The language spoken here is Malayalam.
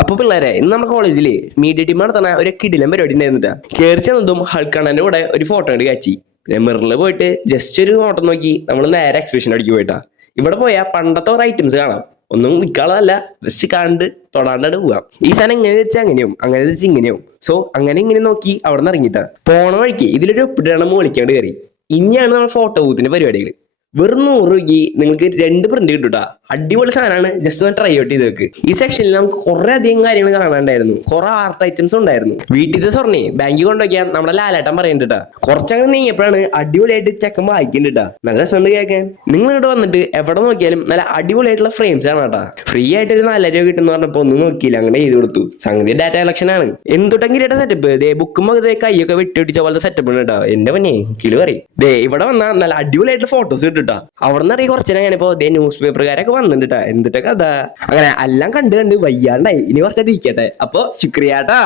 അപ്പൊ പിള്ളേരെ ഇന്ന് നമ്മുടെ കോളേജില് മീഡിയ ടീം നടത്തുന്ന ഒരു കിടിലം പരിപാടി ഉണ്ടായിരുന്നിട്ടാ. കയറി ചെന്നതും ഹൾക്കണ്ണന്റെ കൂടെ ഒരു ഫോട്ടോ കണ്ട് കാച്ചി. പിന്നെ മിററിൽ പോയിട്ട് ജസ്റ്റ് ഒരു ഫോട്ടോ നോക്കി നമ്മൾ നേരെ എക്സിബിഷൻ അടിക്ക് പോയിട്ടാ. ഇവിടെ പോയാൽ പണ്ടത്തെ കുറെ ഐറ്റംസ് കാണാം. ഒന്നും വിൽക്കാനുള്ളതല്ല, ജസ്റ്റ് കണ്ട് തൊടാണ്ടാണ് പോവാം. ഈ സാധനം ഇങ്ങനെ വെച്ചാൽ അങ്ങനെയും അങ്ങനെ വെച്ച് ഇങ്ങനെയും. സോ അങ്ങനെ ഇങ്ങനെ നോക്കി അവിടെ നിന്ന് ഇറങ്ങിട്ടാ പോണ വഴിക്ക് ഇതിലൊരു ഒപ്പിടണം വിളിക്കാണ്ട് കയറി. ഇനിയാണ് നമ്മൾ ഫോട്ടോ ബൂത്തിന്റെ പരിപാടികൾ. വെറും 100 രൂപയ്ക്ക് നിങ്ങൾക്ക് 2 പ്രിന്റ് കിട്ടൂട്ടാ. അടിപൊളി സാധനമാണ്, ജസ്റ്റ് ഒന്ന് ട്രൈ ഔട്ട് ചെയ്ത് വെക്ക്. ഈ സെക്ഷനിൽ നമുക്ക് കുറെ അധികം കാര്യങ്ങൾ കാണാണ്ടായിരുന്നു. കുറെ ആർട്ട് ഐറ്റംസ് ഉണ്ടായിരുന്നു. വീട്ടിലത്തെ സ്വർണ്ണേ ബാങ്കിൽ കൊണ്ടുവയ്ക്കാൻ നമ്മുടെ ലാലേട്ടൻ പറയുന്നുണ്ടാ. കുറച്ചങ്ങനെ നീയപ്പോഴാണ് അടിപൊളിയായിട്ട് ചെക്കൻ വായിക്കുന്നുണ്ടാ. നല്ല രസമുണ്ട് കേൾക്കാൻ. നിങ്ങൾ ഇവിടെ വന്നിട്ട് എവിടെ നോക്കിയാലും നല്ല അടിപൊളിയായിട്ടുള്ള ഫ്രെയിംസ് ആണ് കേട്ടാ. ഫ്രീ ആയിട്ട് ഒരു 4 രൂപ കിട്ടുന്ന പറഞ്ഞപ്പോ ഒന്നും നോക്കിയില്ല, അങ്ങനെ ചെയ്ത് കൊടുത്തു. സംഗതി ഡാറ്റ കളക്ഷൻ ആണ്. എന്തുട്ടെങ്കിലും സെറ്റപ്പ് ദേ ബുക്കും കൈയൊക്കെ വെട്ടിയൊട്ടിച്ച പോലത്തെ സെറ്റപ്പ് ഉണ്ട് കേട്ടോ. എന്റെ പണി കിളി പറയും. ദേ ഇവിടെ വന്നാൽ നല്ല അടിപൊളിയായിട്ടുള്ള ഫോട്ടോസ് കിട്ടും. അവിടെ നിന്ന് അറിയാം കുറച്ചു നേരം ഞാനിപ്പോ ന്യൂസ് പേപ്പറുകാരൊക്കെ വന്നിട്ടാ. എന്തിട്ടൊക്കെ അതാ അങ്ങനെ എല്ലാം കണ്ട് കണ്ട് വയ്യാണ്ടായി. ഇനി കുറച്ചായിട്ട് ഇരിക്കട്ടെ. അപ്പൊ ശുക്രിയാട്ടാ.